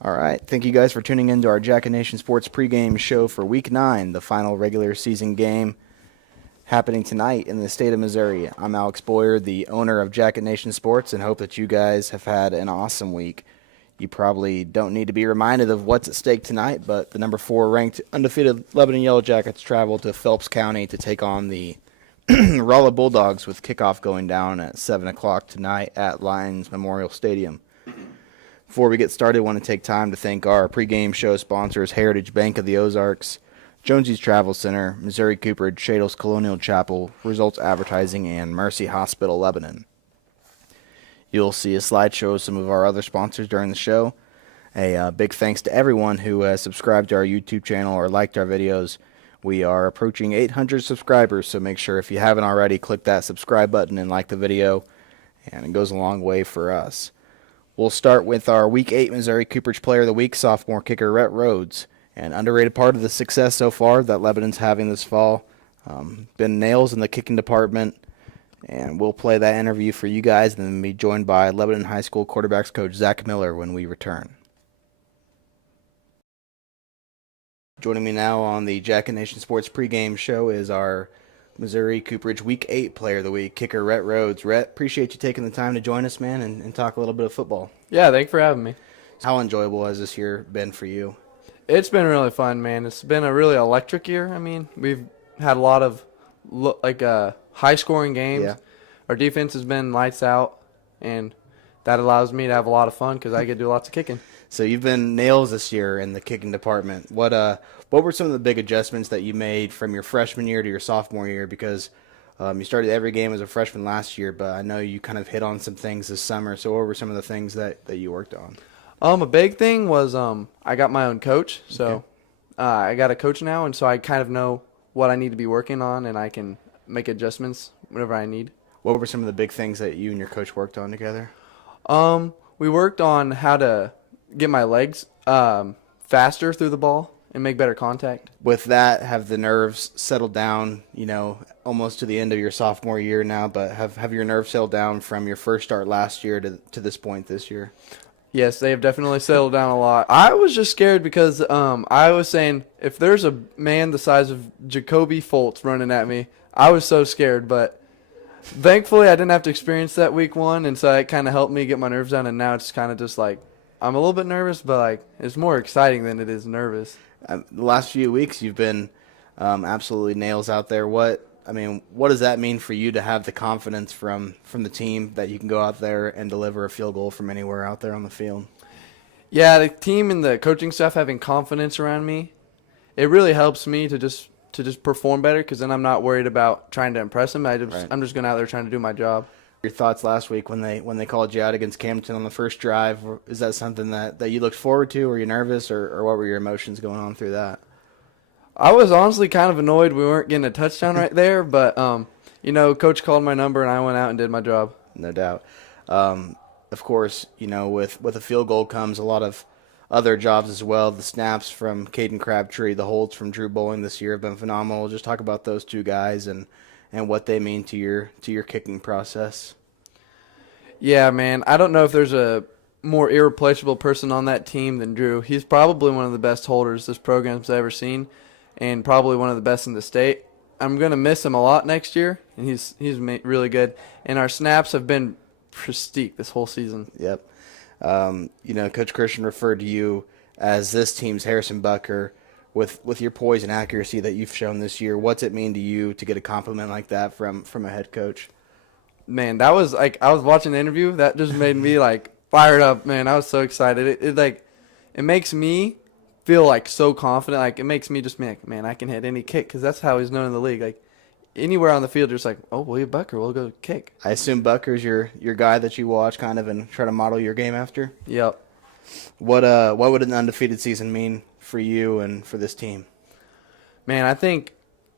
All right. Thank you guys for tuning in to our Jacket Nation Sports pregame show for Week 9, the final regular season game happening tonight in the state of Missouri. I'm Alex Boyer, the owner of Jacket Nation Sports, and hope that you guys have had an awesome week. You probably don't need to be reminded of what's at stake tonight, but the number 4 ranked undefeated Lebanon Yellow Jackets travel to Phelps County to take on the Rolla Bulldogs with kickoff going down at 7 o'clock tonight at Lions Memorial Stadium. Before we get started, I want to take time to thank our pregame show sponsors, Heritage Bank of the Ozarks, Jonesy's Travel Center, Missouri Cooperage, Shadles Colonial Chapel, Results Advertising, and Mercy Hospital Lebanon. You'll see a slideshow of some of our other sponsors during the show. A big thanks to everyone who has subscribed to our YouTube channel or liked our videos. We are approaching 800 subscribers, so make sure if you haven't already, click that subscribe button and like the video, and it goes a long way for us. We'll start with our Week 8 Missouri Cooperage Player of the Week, sophomore kicker Rhett Rhodes. An underrated part of the success so far that Lebanon's having this fall. Been nails in the kicking department, and we'll play that interview for you guys and then be joined by Lebanon High School quarterbacks coach Zach Miller when we return. Joining me now on the Jacket Nation Sports pregame show is our Missouri Cooperage Week 8 Player of the Week, kicker Rhett Rhodes. Rhett, appreciate you taking the time to join us, man, and talk a little bit of football. Yeah, thanks for having me. How enjoyable has this year been for you? It's been really fun, man. It's been a really electric year. I mean, we've had a lot of high-scoring games. Yeah. Our defense has been lights out, and that allows me to have a lot of fun because I get to do lots of kicking. So you've been nails this year in the kicking department. What were some of the big adjustments that you made from your freshman year to your sophomore year? Because you started every game as a freshman last year, but I know you kind of hit on some things this summer. So what were some of the things that you worked on? A big thing was I got my own coach. So I got a coach now, and so I kind of know what I need to be working on, and I can make adjustments whenever I need. What were some of the big things that you and your coach worked on together? We worked on how to get my legs faster through the ball and make better contact. With that, have the nerves settled down, almost to the end of your sophomore year now, but have your nerves settled down from your first start last year to this point this year? Yes, they have definitely settled down a lot. I was just scared because I was saying if there's a man the size of Jacoby Foltz running at me, I was so scared, but thankfully I didn't have to experience that week 1, and so it kind of helped me get my nerves down, and now it's kind of just like I'm a little bit nervous, but it's more exciting than it is nervous. The last few weeks you've been absolutely nails out there. What does that mean for you to have the confidence from the team that you can go out there and deliver a field goal from anywhere out there on the field? Yeah, the team and the coaching staff having confidence around me, it really helps me to just perform better because then I'm not worried about trying to impress them. I'm just going out there trying to do my job. Your thoughts last week when they called you out against Camden on the first drive, is that something that you looked forward to? Were you nervous, or what were your emotions going on through that? I was honestly kind of annoyed we weren't getting a touchdown right there, but Coach called my number and I went out and did my job. No doubt. Of course, with a field goal comes a lot of other jobs as well. The snaps from Caden Crabtree, the holds from Drew Bowling this year have been phenomenal. Just talk about those two guys and what they mean to your kicking process. Yeah, man. I don't know if there's a more irreplaceable person on that team than Drew. He's probably one of the best holders this program's ever seen, and probably one of the best in the state. I'm going to miss him a lot next year, and he's really good. And our snaps have been pristine this whole season. Yep. Coach Christian referred to you as this team's Harrison Bucker. With your poise and accuracy that you've shown this year, what's it mean to you to get a compliment like that from a head coach? Man, that was I was watching the interview. That just made me fired up, man. I was so excited. It makes me feel so confident. It makes me just man, I can hit any kick because that's how he's known in the league. Anywhere on the field, just oh, William Bucker, we'll go kick. I assume Bucker's your guy that you watch kind of and try to model your game after. Yep. What would an undefeated season mean for you and for this team? Man, I think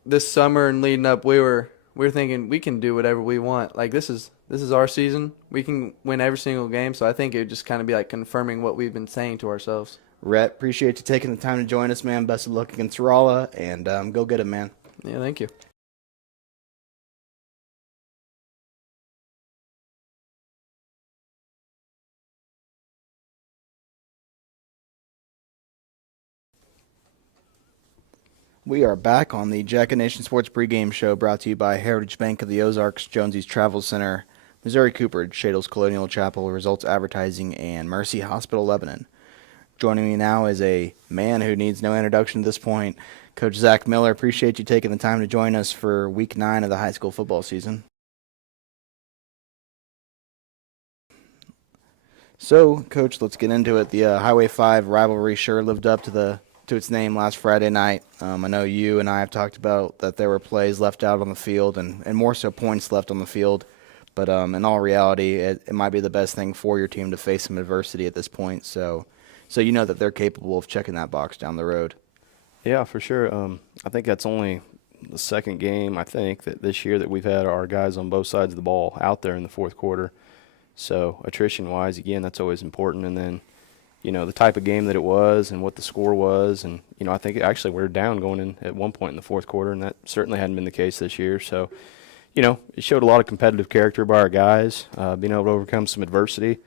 this summer and leading up, we were thinking we can do whatever we want. This is our season. We can win every single game. So I think it would just kind of be confirming what we've been saying to ourselves. Rhett, appreciate you taking the time to join us, man. Best of luck against Rolla, and go get him, man. Yeah, thank you. We are back on the Jack and Nation Sports pregame show brought to you by Heritage Bank of the Ozarks, Jonesy's Travel Center, Missouri Cooperage, Shadle's Colonial Chapel, Results Advertising, and Mercy Hospital Lebanon. Joining me now is a man who needs no introduction at this point, Coach Zach Miller. Appreciate you taking the time to join us for Week 9 of the high school football season. So, Coach, let's get into it. The Highway 5 rivalry sure lived up to its name last Friday night. I know you and I have talked about that there were plays left out on the field and more so points left on the field. But in all reality, it might be the best thing for your team to face some adversity at this point. So you know that they're capable of checking that box down the road. Yeah, for sure. I think that's only the second game, I think, that this year that we've had our guys on both sides of the ball out there in the fourth quarter. So attrition-wise, again, that's always important. And then, you know, the type of game that it was and what the score was. And, you know, I think actually we were down going in at one point in the fourth quarter, and that certainly hadn't been the case this year. So, you know, it showed a lot of competitive character by our guys, being able to overcome some adversity,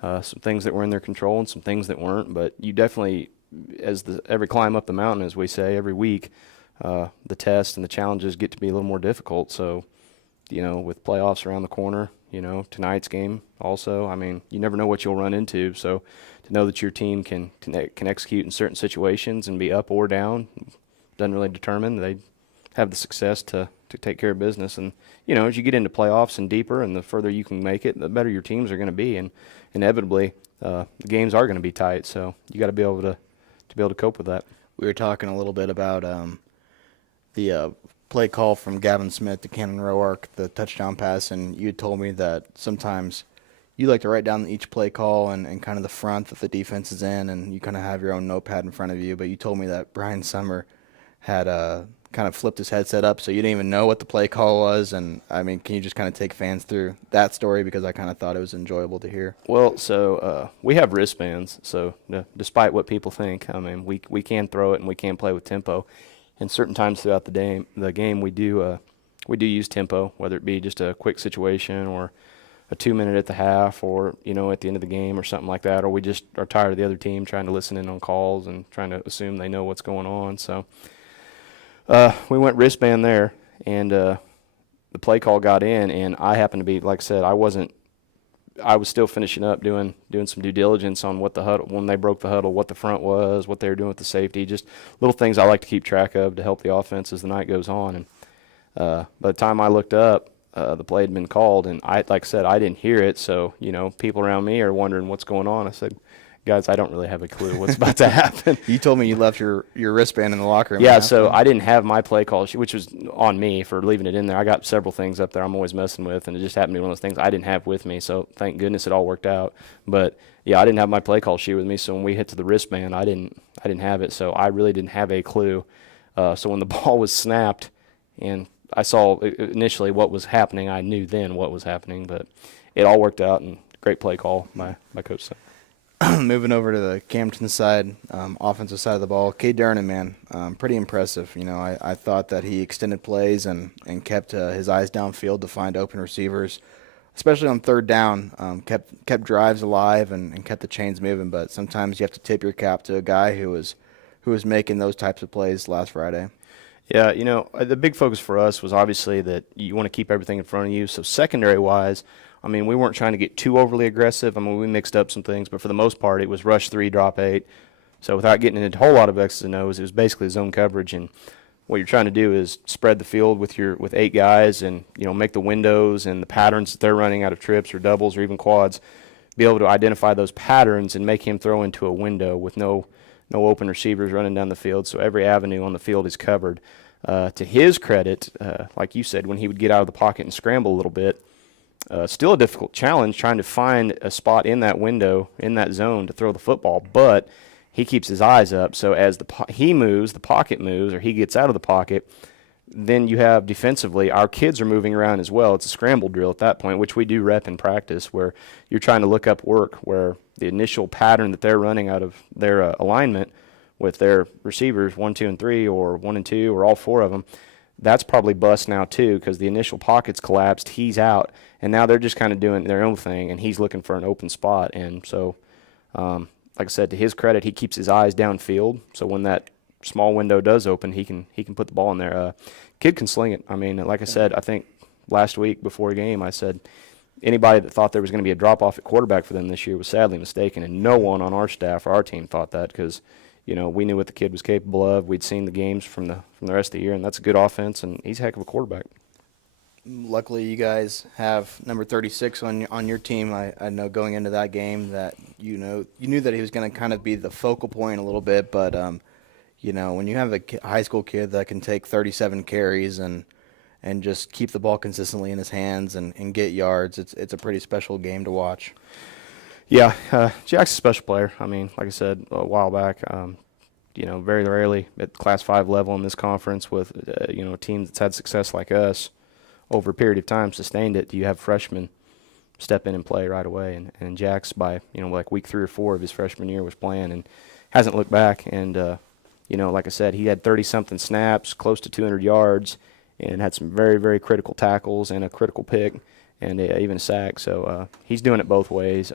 some things that were in their control and some things that weren't. But you definitely, as every climb up the mountain, as we say, every week, the tests and the challenges get to be a little more difficult. So, you know, with playoffs around the corner, you know, tonight's game also, I mean, you never know what you'll run into. So to know that your team can execute in certain situations and be up or down doesn't really determine. They have the success to take care of business. And, you know, as you get into playoffs and deeper and the further you can make it, the better your teams are going to be. And inevitably, the games are going to be tight. So you got to be able to cope with that. We were talking a little bit about the play call from Gavin Smith to Cannon Roark, the touchdown pass, and you told me that sometimes you like to write down each play call and kind of the front that the defense is in, and you kind of have your own notepad in front of you. But you told me that Brian Summer had kind of flipped his headset up, so you didn't even know what the play call was. And, I mean, can you just kind of take fans through that story, because I kind of thought it was enjoyable to hear? Well, so we have wristbands, so despite what people think, I mean, we can throw it and we can play with tempo. And certain times throughout the game, we do use tempo, whether it be just a quick situation or a 2-minute at the half, or, you know, at the end of the game or something like that, or we just are tired of the other team trying to listen in on calls and trying to assume they know what's going on. So we went wristband there, and the play call got in, and I happened to be, like I said, I was still finishing up doing some due diligence on what the huddle, when they broke the huddle, what the front was, what they were doing with the safety, just little things I like to keep track of to help the offense as the night goes on. And by the time I looked up, the play had been called, and like I said, I didn't hear it. So, you know, people around me are wondering what's going on. I said, guys, I don't really have a clue what's about to happen. You told me you left your wristband in the locker room. Yeah, so I didn't have my play call, which was on me for leaving it in there. I got several things up there I'm always messing with, and it just happened to be one of those things I didn't have with me. So thank goodness it all worked out. But yeah, I didn't have my play call sheet with me, so when we hit to the wristband, I didn't have it. So I really didn't have a clue. So when the ball was snapped, and I saw initially what was happening, I knew then what was happening. But it all worked out, and great play call by Coach. Moving over to the Camden side, offensive side of the ball, Cade Durnan, man, pretty impressive. You know, I thought that he extended plays and kept his eyes downfield to find open receivers, especially on third down. Kept drives alive and kept the chains moving. But sometimes you have to tip your cap to a guy who was making those types of plays last Friday. Yeah, you know, the big focus for us was obviously that you want to keep everything in front of you. So secondary-wise, I mean, we weren't trying to get too overly aggressive. I mean, we mixed up some things, but for the most part, it was rush 3, drop 8. So without getting into a whole lot of X's and O's, it was basically zone coverage. And what you're trying to do is spread the field with 8 guys, and, you know, make the windows and the patterns that they're running out of trips or doubles or even quads, be able to identify those patterns and make him throw into a window with no open receivers running down the field. So every avenue on the field is covered. To his credit, like you said, when he would get out of the pocket and scramble a little bit, still a difficult challenge trying to find a spot in that window, in that zone to throw the football, but he keeps his eyes up. So as he moves, the pocket moves, or he gets out of the pocket, then you have defensively, our kids are moving around as well. It's a scramble drill at that point, which we do rep in practice, where you're trying to look up work, where the initial pattern that they're running out of their alignment with their receivers, 1, 2, and 3, or 1 and 2, or all 4 of them, that's probably bust now too, because the initial pocket's collapsed, he's out, and now they're just kind of doing their own thing, and he's looking for an open spot. And so, like I said, to his credit, he keeps his eyes downfield, so when that small window does open, he can put the ball in there. Kid can sling it. I mean, like I said, I think last week before a game, I said anybody that thought there was going to be a drop-off at quarterback for them this year was sadly mistaken, and no one on our staff or our team thought that because, we knew what the kid was capable of. We'd seen the games from the rest of the year, and that's a good offense, and he's a heck of a quarterback. Luckily, you guys have number 36 on your team. I know going into that game that you knew that he was going to kind of be the focal point a little bit, but when you have a high school kid that can take 37 carries and just keep the ball consistently in his hands and get yards, it's a pretty special game to watch. Yeah, Jack's a special player. I mean, like I said a while back, very rarely at Class 5 level in this conference with, a team that's had success like us over a period of time, sustained it, do you have freshmen step in and play right away. And Jack's by, like week 3 or 4 of his freshman year was playing and hasn't looked back. And, like I said, he had 30-something snaps, close to 200 yards, and had some very, very critical tackles and a critical pick and even a sack. So he's doing it both ways.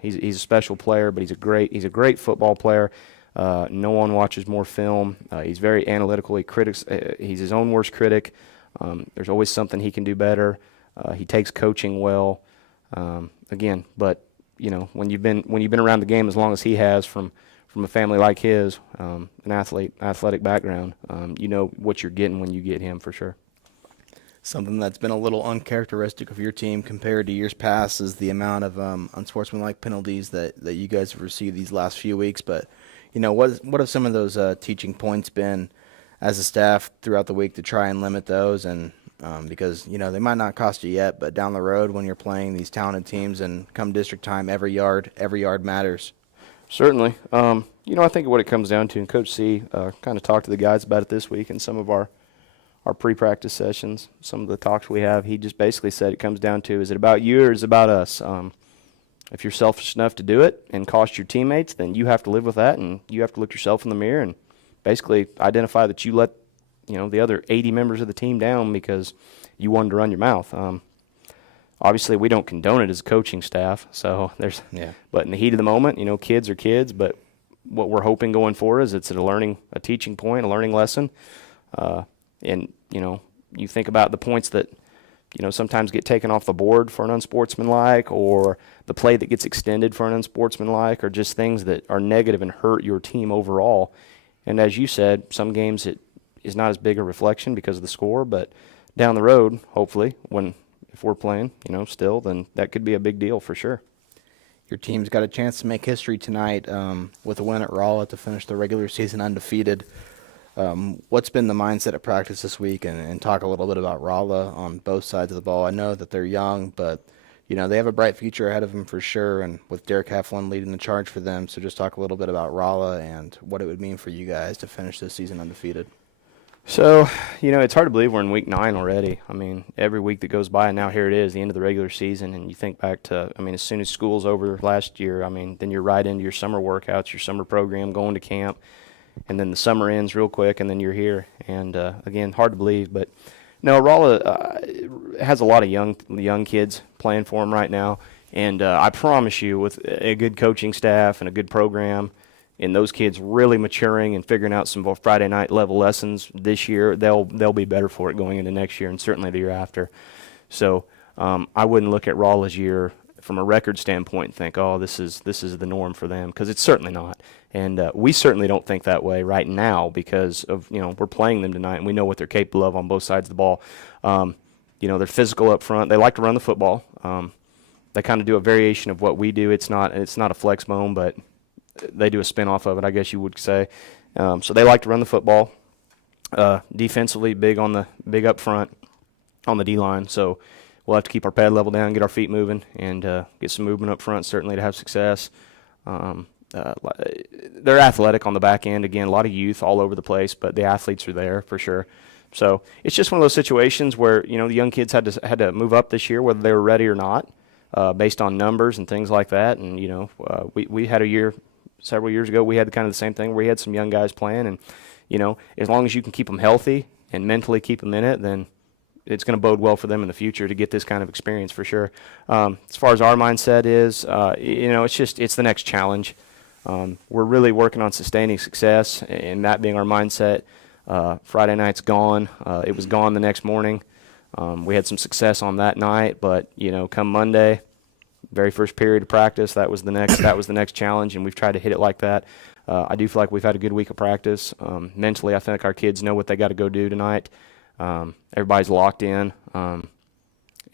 He's a special player, but he's a great football player. No one watches more film. He's very analytical. He's his own worst critic. There's always something he can do better. He takes coaching well. But when you've been around the game as long as he has, from a family like his, an athletic background, you know what you're getting when you get him for sure. Something that's been a little uncharacteristic of your team compared to years past is the amount of unsportsmanlike penalties that you guys have received these last few weeks. But, what have some of those teaching points been as a staff throughout the week to try and limit those? And because, they might not cost you yet, but down the road when you're playing these talented teams and come district time, every yard matters. Certainly. I think what it comes down to, and Coach C kind of talked to the guys about it this week in some of our pre-practice sessions, some of the talks we have, he just basically said it comes down to, is it about you or is it about us? If you're selfish enough to do it and cost your teammates, then you have to live with that, and you have to look yourself in the mirror and basically identify that you let the other 80 members of the team down because you wanted to run your mouth. Obviously, we don't condone it as a coaching staff, so there's. Yeah. But in the heat of the moment, kids are kids. But what we're hoping going forward is it's a teaching point, a learning lesson, and you think about the points that sometimes get taken off the board for an unsportsmanlike, or the play that gets extended for an unsportsmanlike, or just things that are negative and hurt your team overall. And as you said, some games it is not as big a reflection because of the score, but down the road, hopefully, if we're playing, still, then that could be a big deal for sure. Your team's got a chance to make history tonight with a win at Rolla to finish the regular season undefeated. What's been the mindset at practice this week, and talk a little bit about Rolla on both sides of the ball? I know that they're young, but they have a bright future ahead of them for sure, and with Derek Heflin leading the charge for them. So just talk a little bit about Rolla and what it would mean for you guys to finish this season undefeated. So, it's hard to believe we're in week 9 already. I mean, every week that goes by, and now here it is, the end of the regular season, and you think back to, as soon as school's over last year, then you're right into your summer workouts, your summer program, going to camp, and then the summer ends real quick, and then you're here. And, again, hard to believe, but no, Rolla has a lot of young kids playing for him right now, and I promise you, with a good coaching staff and a good program, and those kids really maturing and figuring out some Friday night level lessons this year, they'll be better for it going into next year and certainly the year after. So I wouldn't look at Rolla's year from a record standpoint and think, oh, this is the norm for them, because it's certainly not. And we certainly don't think that way right now because of we're playing them tonight and we know what they're capable of on both sides of the ball. They're physical up front. They like to run the football. They kind of do a variation of what we do. It's not a flex bone, but they do a spin-off of it, I guess you would say. So they like to run the football. Defensively, big up front on the D-line. So we'll have to keep our pad level down, get our feet moving, and get some movement up front, certainly, to have success. They're athletic on the back end. Again, a lot of youth all over the place, but the athletes are there for sure. So it's just one of those situations where, the young kids had to move up this year, whether they were ready or not, based on numbers and things like that. And, we had a year several years ago, we had kind of the same thing where we had some young guys playing, and as long as you can keep them healthy and mentally keep them in it, then it's going to bode well for them in the future to get this kind of experience for sure. As far as our mindset is, it's the next challenge. We're really working on sustaining success, and that being our mindset. Friday night's gone. It was gone the next morning. We had some success on that night, but come Monday, very first period of practice, that was the next challenge, and we've tried to hit it like that. I do feel like we've had a good week of practice. Mentally, I think our kids know what they got to go do tonight. Everybody's locked in.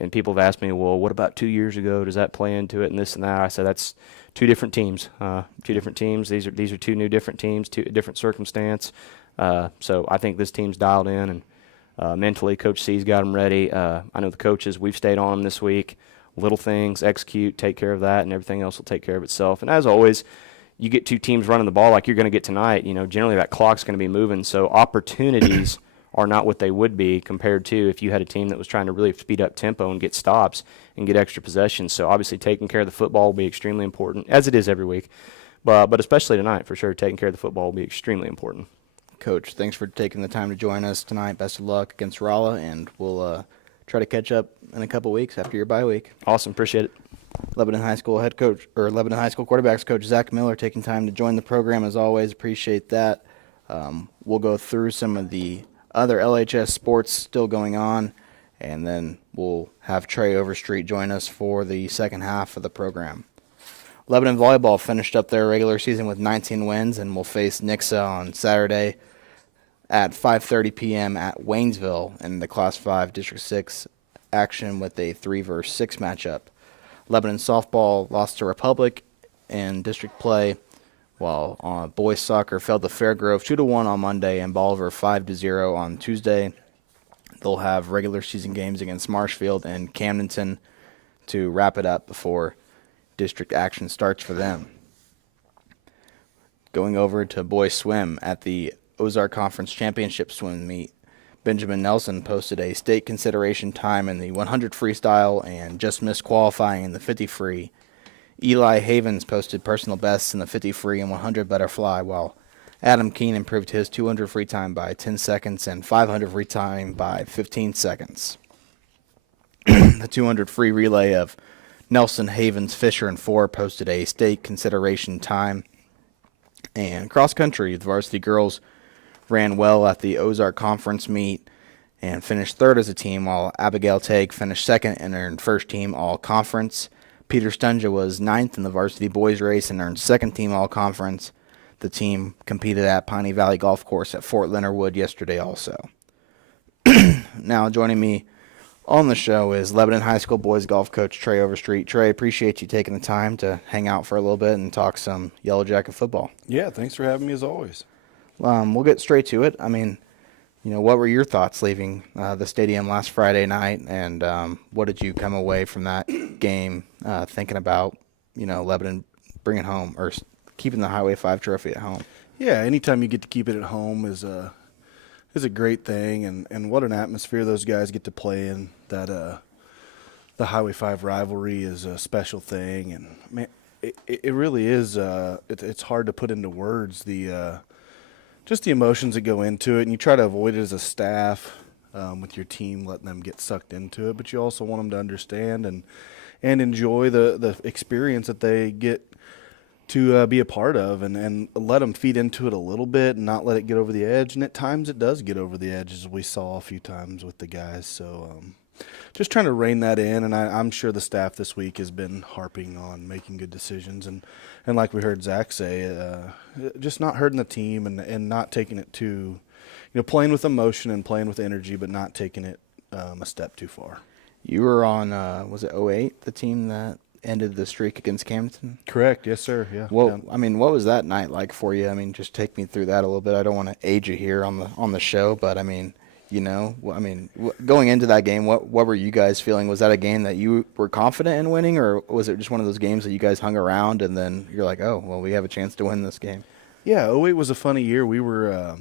And people have asked me, well, what about 2 years ago? Does that play into it and this and that? I said that's two different teams. These are two new different teams, two different circumstance. So I think this team's dialed in, and mentally, Coach C's got them ready. I know the coaches, we've stayed on them this week. Little things, execute, take care of that, and everything else will take care of itself. And as always, you get two teams running the ball like you're going to get tonight. Generally that clock's going to be moving, so opportunities are not what they would be compared to if you had a team that was trying to really speed up tempo and get stops and get extra possessions. So obviously taking care of the football will be extremely important, as it is every week. But especially tonight, for sure, taking care of the football will be extremely important. Coach, thanks for taking the time to join us tonight. Best of luck against Rolla, and we'll try to catch up in a couple weeks after your bye week. Awesome. Appreciate it. Lebanon High School Lebanon High School quarterbacks coach Zach Miller taking time to join the program as always. Appreciate that. We'll go through some of the other LHS sports still going on, and then we'll have Trey Overstreet join us for the second half of the program. Lebanon Volleyball finished up their regular season with 19 wins and will face Nixa on Saturday at 5:30 p.m. at Waynesville in the Class 5 District 6 action with a 3-versus-6 matchup. Lebanon Softball lost to Republic in district play, while boys soccer fell to Fairgrove 2-1 on Monday and Bolivar 5-0 on Tuesday. They'll have regular season games against Marshfield and Camdenton to wrap it up before district action starts for them. Going over to boys swim at the Ozark Conference Championship swim meet, Benjamin Nelson posted a state consideration time in the 100 freestyle and just missed qualifying in the 50 free. Eli Havens posted personal bests in the 50 free and 100 butterfly, while Adam Keene improved his 200 free time by 10 seconds and 500 free time by 15 seconds. The 200 free relay of Nelson, Havens, Fisher, and Four posted a state consideration time. And cross country, the varsity girls ran well at the Ozark Conference meet and finished third as a team, while Abigail Tague finished second and earned first team all-conference. Peter Stunja was ninth in the varsity boys race and earned second team all-conference. The team competed at Piney Valley Golf Course at Fort Leonard Wood yesterday also. Now joining me on the show is Lebanon High School boys golf coach Trey Overstreet. Trey, appreciate you taking the time to hang out for a little bit and talk some Yellow Jacket football. Yeah, thanks for having me as always. We'll get straight to it. I mean, what were your thoughts leaving the stadium last Friday night, and what did you come away from that game thinking about, Lebanon bringing home or keeping the Highway 5 trophy at home? Yeah, anytime you get to keep it at home is a great thing, and what an atmosphere those guys get to play in. That the Highway 5 rivalry is a special thing, and man, it really is. It's hard to put into words just the emotions that go into it, and you try to avoid it as a staff with your team, letting them get sucked into it. But you also want them to understand and enjoy the experience that they get to be a part of, and let them feed into it a little bit and not let it get over the edge. And at times it does get over the edge, as we saw a few times with the guys. So just trying to rein that in, and I'm sure the staff this week has been harping on making good decisions. And like we heard Zach say, just not hurting the team and not taking it too, playing with emotion and playing with energy, but not taking it a step too far. You were on, was it 08, the team that ended the streak against Camden? Correct. Yes, sir. Yeah. Well, I mean, what was that night like for you? I mean, just take me through that a little bit. I don't want to age you here on the show, but I mean, going into that game, what were you guys feeling? Was that a game that you were confident in winning, or was it just one of those games that you guys hung around and then you're like, oh, well, we have a chance to win this game? Yeah, 08 was a funny year. We were,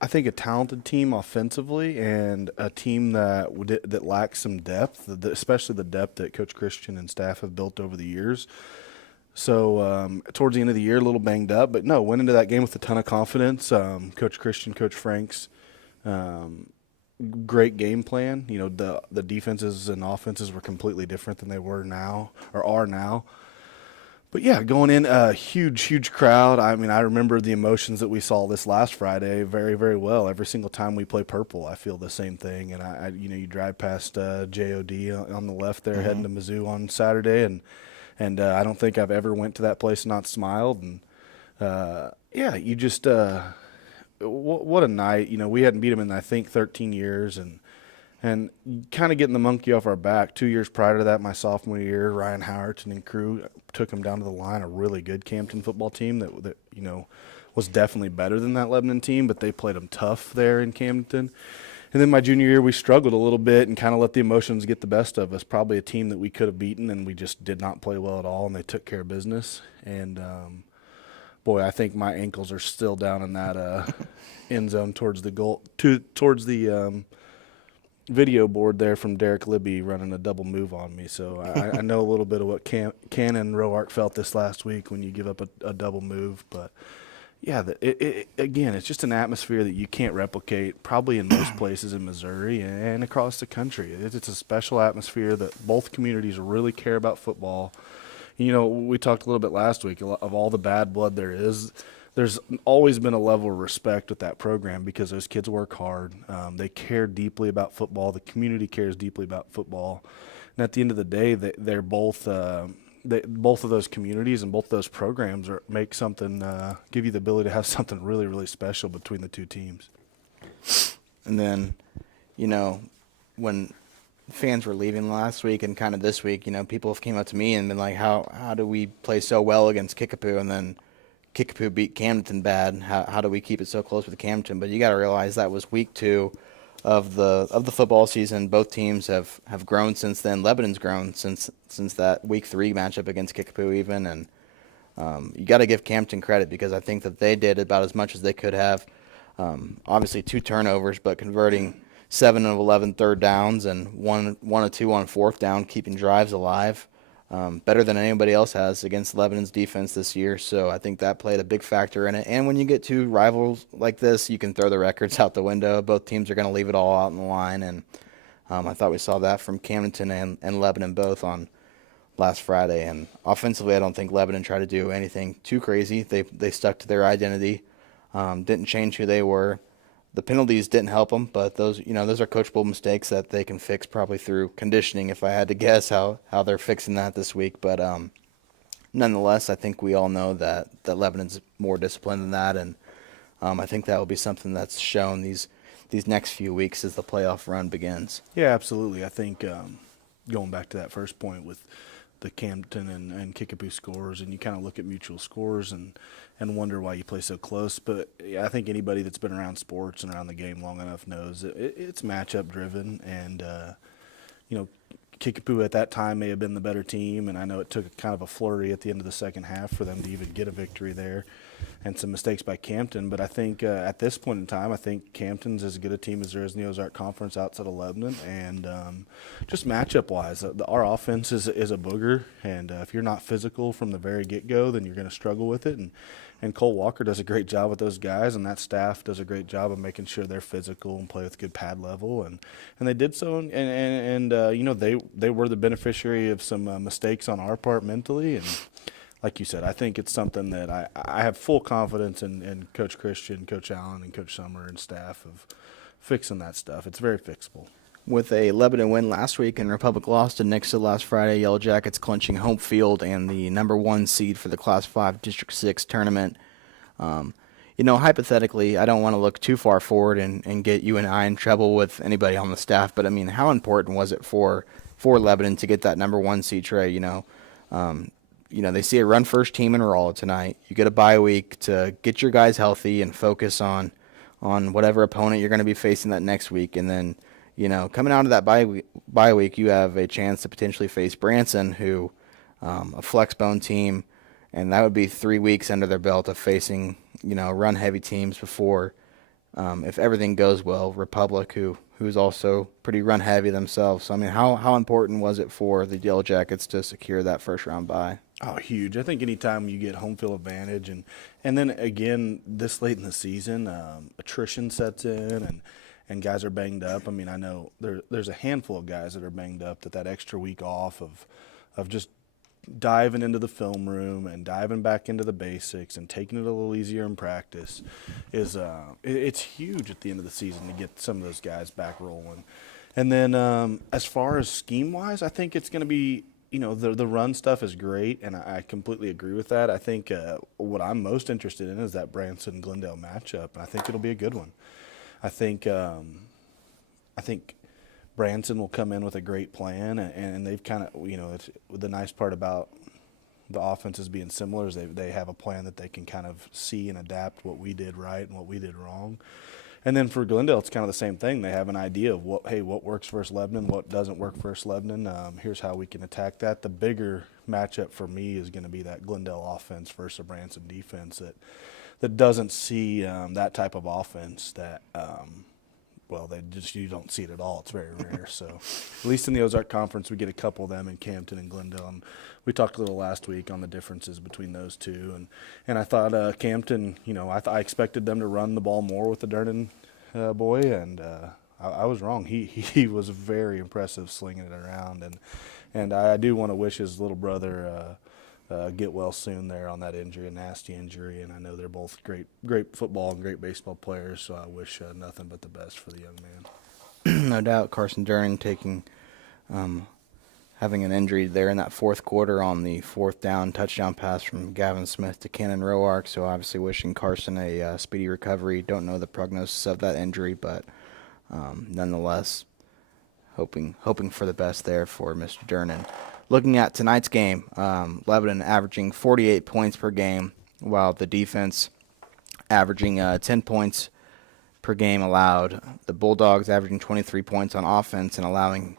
I think, a talented team offensively and a team that lacks some depth, especially the depth that Coach Christian and staff have built over the years. So towards the end of the year, a little banged up, but no, went into that game with a ton of confidence. Coach Christian, Coach Franks, great game plan. The defenses and offenses were completely different than they were now or are now. But yeah, going in a huge crowd. I mean, I remember the emotions that we saw this last Friday very, very well. Every single time we play purple, I feel the same thing. And you drive past JOD on the left there, heading to Mizzou on Saturday, and I don't think I've ever went to that place and not smiled. And yeah, you just what a night. We hadn't beat them in I think 13 years, and kind of getting the monkey off our back. 2 years prior to that, my sophomore year, Ryan Howerton and crew took them down to the line, a really good Campton football team that was definitely better than that Lebanon team, but they played them tough there in Camden. And then my junior year, we struggled a little bit and kind of let the emotions get the best of us. Probably a team that we could have beaten, and we just did not play well at all, and they took care of business. And, boy, I think my ankles are still down in that end zone towards the goal, towards the video board there from Derek Libby running a double move on me. So I know a little bit of what Cannon and Roark felt this last week when you give up a double move. But, yeah, again, it's just an atmosphere that you can't replicate probably in most places in Missouri and across the country. It's a special atmosphere that both communities really care about football. We talked a little bit last week of all the bad blood there is. There's always been a level of respect with that program because those kids work hard. They care deeply about football. The community cares deeply about football. And at the end of the day, they're both both of those communities and both those programs make something, give you the ability to have something really, really special between the two teams. And then, when fans were leaving last week and kind of this week, people have came up to me and been like, how do we play so well against Kickapoo, and then Kickapoo beat Camden bad. How do we keep it so close with Camden? But you got to realize that was week 2 of the football season. Both teams have grown since then. Lebanon's grown since that week 3 matchup against Kickapoo even. And you got to give Camden credit because I think that they did about as much as they could have. Obviously 2 turnovers, but converting 7 of 11 third downs and 1 of 2 on fourth down, keeping drives alive. Better than anybody else has against Lebanon's defense this year. So I think that played a big factor in it. And when you get 2 rivals like this, you can throw the records out the window. Both teams are going to leave it all out in the line. And I thought we saw that from Camden and Lebanon both on last Friday. And offensively, I don't think Lebanon tried to do anything too crazy. They stuck to their identity, didn't change who they were. The penalties didn't help them, but those are coachable mistakes that they can fix probably through conditioning. If I had to guess how they're fixing that this week, but nonetheless, I think we all know that Lebanon's more disciplined than that, and I think that will be something that's shown these next few weeks as the playoff run begins. Yeah, absolutely. I think going back to that first point with the Camden and Kickapoo scores, and you kind of look at mutual scores and wonder why you play so close. But yeah, I think anybody that's been around sports and around the game long enough knows it's matchup driven, and Kickapoo at that time may have been the better team, and I know it took kind of a flurry at the end of the second half for them to even get a victory there, and some mistakes by Camden. But I think at this point in time, I think Camden's as good a team as there is in the Ozark Conference outside of Lebanon, and just matchup-wise, our offense is a booger, and if you're not physical from the very get-go, then you're going to struggle with it. And Cole Walker does a great job with those guys, and that staff does a great job of making sure they're physical and play with good pad level, and they did so. And they were the beneficiary of some mistakes on our part mentally. And like you said, I think it's something that I have full confidence in Coach Christian, Coach Allen, and Coach Summer and staff of fixing that stuff. It's very fixable. With a Lebanon win last week and Republic lost to Nixa last Friday, Yellow Jackets clinching home field and the number 1 seed for the Class 5 District 6 tournament. Hypothetically, I don't want to look too far forward and get you and I in trouble with anybody on the staff, but I mean, how important was it for Lebanon to get that number 1 seed, Trey? They see a run first team in Rolla tonight. You get a bye week to get your guys healthy and focus on whatever opponent you're going to be facing that next week, and then coming out of that bye week, you have a chance to potentially face Branson, who a flex bone team, and that would be 3 weeks under their belt of facing run heavy teams before, if everything goes well, Republic, who's also pretty run heavy themselves. So I mean, how important was it for the Yellow Jackets to secure that first round bye? Oh, huge. I think anytime you get home field advantage, and then again this late in the season, attrition sets in and guys are banged up. I mean, I know there's a handful of guys that are banged up that extra week off of just diving into the film room and diving back into the basics and taking it a little easier in practice is it's huge at the end of the season to get some of those guys back rolling. And then as far as scheme-wise, I think it's going to be, the run stuff is great, and I completely agree with that. I think what I'm most interested in is that Branson-Glendale matchup, and I think it'll be a good one. I think Branson will come in with a great plan, and they've kind of, it's, the nice part about the offenses being similar is they have a plan that they can kind of see and adapt what we did right and what we did wrong. And then for Glendale, it's kind of the same thing. They have an idea of what works versus Lebanon, what doesn't work versus Lebanon. Here's how we can attack that. The bigger matchup for me is going to be that Glendale offense versus a Branson defense that doesn't see that type of offense that you don't see it at all. It's very rare. So at least in the Ozark Conference, we get a couple of them in Campton and Glendale. And we talked a little last week on the differences between those two. And I thought Campton, I expected them to run the ball more with the Durnan boy, and I was wrong. He was very impressive slinging it around. And I do want to wish his little brother get well soon there on that injury, a nasty injury. And I know they're both great football and great baseball players, so I wish nothing but the best for the young man. No doubt, Carson Durning having an injury there in that fourth quarter on the fourth down touchdown pass from Gavin Smith to Cannon Roark. So obviously wishing Carson a speedy recovery. Don't know the prognosis of that injury, but nonetheless, hoping for the best there for Mr. Durnan. Looking at tonight's game, Lebanon averaging 48 points per game, while the defense averaging 10 points per game allowed. The Bulldogs averaging 23 points on offense and allowing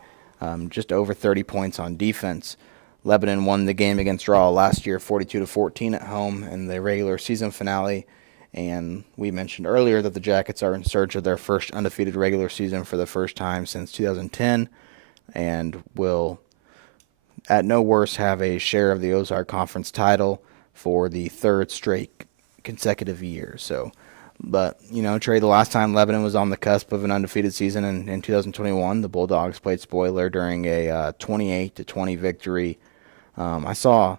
just over 30 points on defense. Lebanon won the game against Raw last year 42-14 at home in the regular season finale. And we mentioned earlier that the Jackets are in search of their first undefeated regular season for the first time since 2010 and will at no worse have a share of the Ozark Conference title for the third straight consecutive year. But, Trey, the last time Lebanon was on the cusp of an undefeated season in 2021, the Bulldogs played spoiler during a 28-20 victory. I saw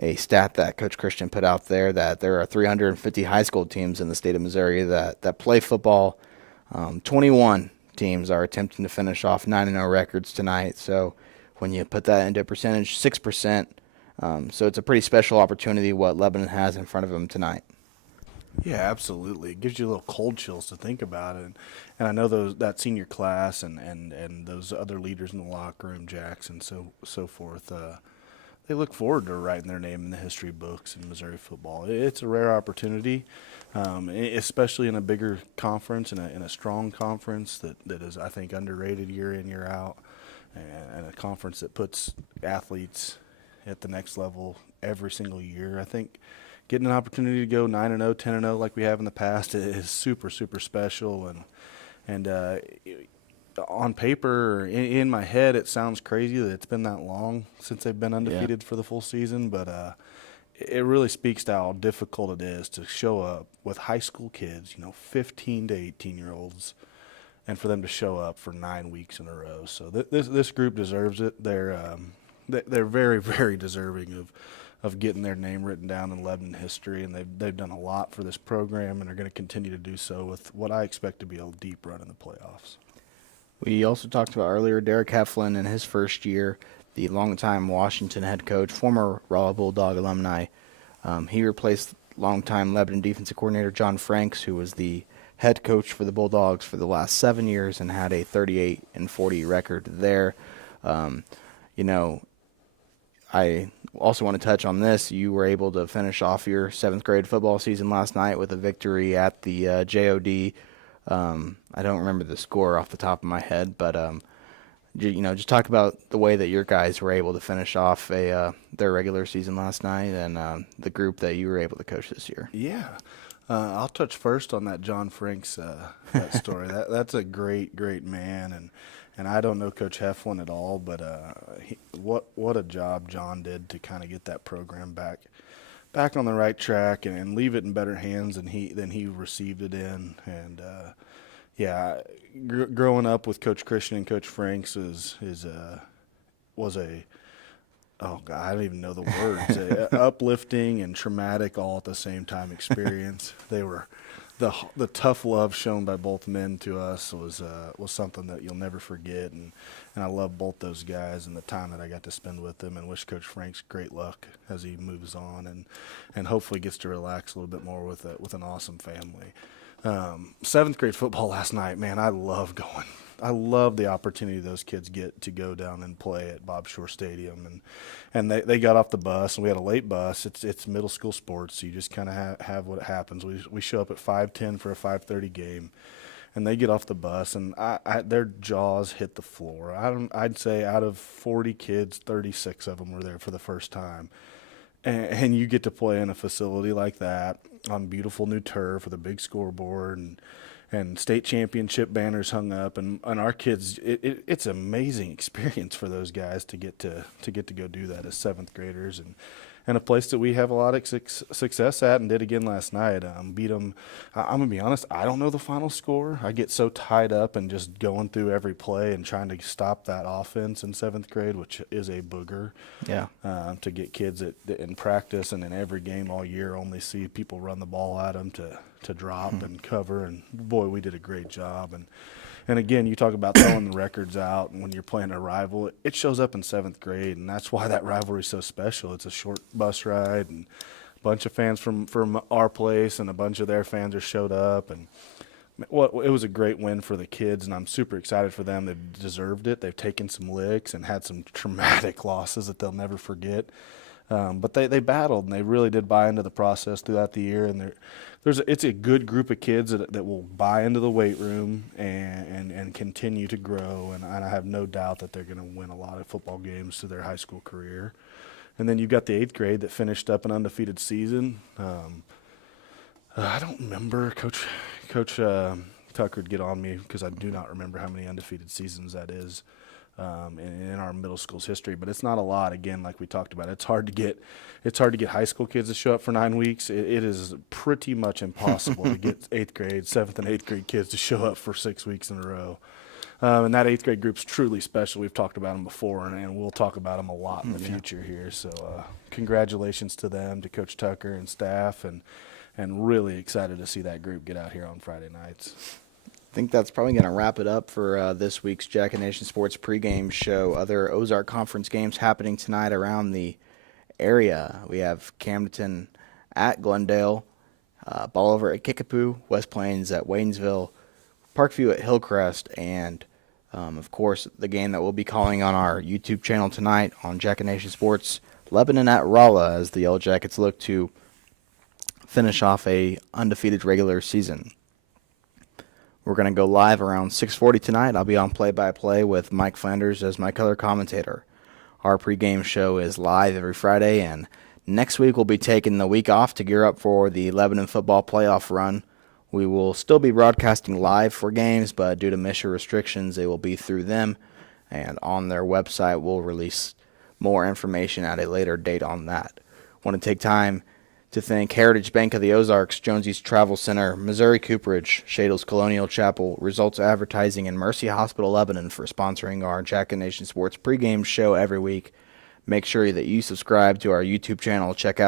a stat that Coach Christian put out there that there are 350 high school teams in the state of Missouri that play football. 21 teams are attempting to finish off 9-0 records tonight. So when you put that into a percentage, 6%. So it's a pretty special opportunity what Lebanon has in front of them tonight. Yeah, absolutely. It gives you a little cold chills to think about it. And I know that senior class and those other leaders in the locker room, Jackson, so forth, they look forward to writing their name in the history books in Missouri football. It's a rare opportunity, especially in a bigger conference and in a strong conference that is, I think, underrated year in, year out, and a conference that puts athletes at the next level every single year. I think getting an opportunity to go 9-0, 10-0 like we have in the past is super, super special. And on paper, in my head, it sounds crazy that it's been that long since they've been undefeated for the full season. But it really speaks to how difficult it is to show up with high school kids, 15 to 18-year-olds, and for them to show up for 9 weeks in a row. So this group deserves it. They're very, very deserving of getting their name written down in Lebanon history, and they've done a lot for this program and are going to continue to do so with what I expect to be a deep run in the playoffs. We also talked about earlier Derek Heflin in his first year, the longtime Washington head coach, former Raw Bulldog alumni. He replaced longtime Lebanon defensive coordinator John Franks, who was the head coach for the Bulldogs for the last 7 years and had a 38-40 record there. I also want to touch on this. You were able to finish off your 7th grade football season last night with a victory at the JOD. I don't remember the score off the top of my head, but just talk about the way that your guys were able to finish off their regular season last night and the group that you were able to coach this year. Yeah. I'll touch first on that John Franks that story. That's a great, great man, and I don't know Coach Heflin at all, but what a job John did to kind of get that program back on the right track and leave it in better hands than he received it in. And growing up with Coach Christian and Coach Franks was a oh God, I don't even know the words. Uplifting and traumatic all at the same time experience. They were the tough love shown by both men to us was something that you'll never forget, and I love both those guys and the time that I got to spend with them, and wish Coach Franks great luck as he moves on and hopefully gets to relax a little bit more with an awesome family. 7th grade football last night, man, I love going. I love the opportunity those kids get to go down and play at Bob Shore Stadium, and they got off the bus, and we had a late bus. It's middle school sports, so you just kind of have what happens. We show up at 5:10 for a 5:30 game, and they get off the bus, and their jaws hit the floor. I'd say out of 40 kids, 36 of them were there for the first time. And you get to play in a facility like that on beautiful new turf with a big scoreboard and state championship banners hung up, and our kids, it's an amazing experience for those guys to get to go do that as 7th graders, and a place that we have a lot of success at and did again last night. Beat them. I'm gonna be honest, I don't know the final score. I get so tied up and just going through every play and trying to stop that offense in 7th grade, which is a booger. Yeah. To get kids that in practice and in every game all year only see people run the ball at them to drop and cover, and boy, we did a great job. And again, you talk about throwing the records out, and when you're playing a rival, it shows up in 7th grade, and that's why that rivalry is so special. It's a short bus ride, and a bunch of fans from our place and a bunch of their fans are showed up, and it was a great win for the kids, and I'm super excited for them. They've deserved it. They've taken some licks and had some traumatic losses that they'll never forget. But they battled, and they really did buy into the process throughout the year. And it's a good group of kids that will buy into the weight room and continue to grow. And I have no doubt that they're going to win a lot of football games through their high school career. And then you've got the 8th grade that finished up an undefeated season. I don't remember. Coach Tucker would get on me because I do not remember how many undefeated seasons that is. In our middle school's history, but it's not a lot. Again, like we talked about, it's hard to get high school kids to show up for 9 weeks. It is pretty much impossible to get 8th grade, 7th and 8th grade kids to show up for 6 weeks in a row. And that 8th grade group's truly special. We've talked about them before, and we'll talk about them a lot in the future here. So congratulations to them, to Coach Tucker and staff, and really excited to see that group get out here on Friday nights. I think that's probably going to wrap it up for this week's Jack and Nation Sports pregame show. Other Ozark Conference games happening tonight around the area. We have Camden at Glendale, Bolivar at Kickapoo, West Plains at Waynesville, Parkview at Hillcrest, and, of course, the game that we'll be calling on our YouTube channel tonight on Jack and Nation Sports, Lebanon at Rolla, as the Yellow Jackets look to finish off a undefeated regular season. We're going to go live around 6:40 tonight. I'll be on play-by-play with Mike Flanders as my color commentator. Our pregame show is live every Friday, and next week we'll be taking the week off to gear up for the Lebanon football playoff run. We will still be broadcasting live for games, but due to mission restrictions, they will be through them, and on their website we'll release more information at a later date on that. I want to take time to thank Heritage Bank of the Ozarks, Jonesy's Travel Center, Missouri Cooperage, Shadle's Colonial Chapel, Results Advertising, and Mercy Hospital Lebanon for sponsoring our Jack and Nation Sports pregame show every week. Make sure that you subscribe to our YouTube channel. Check out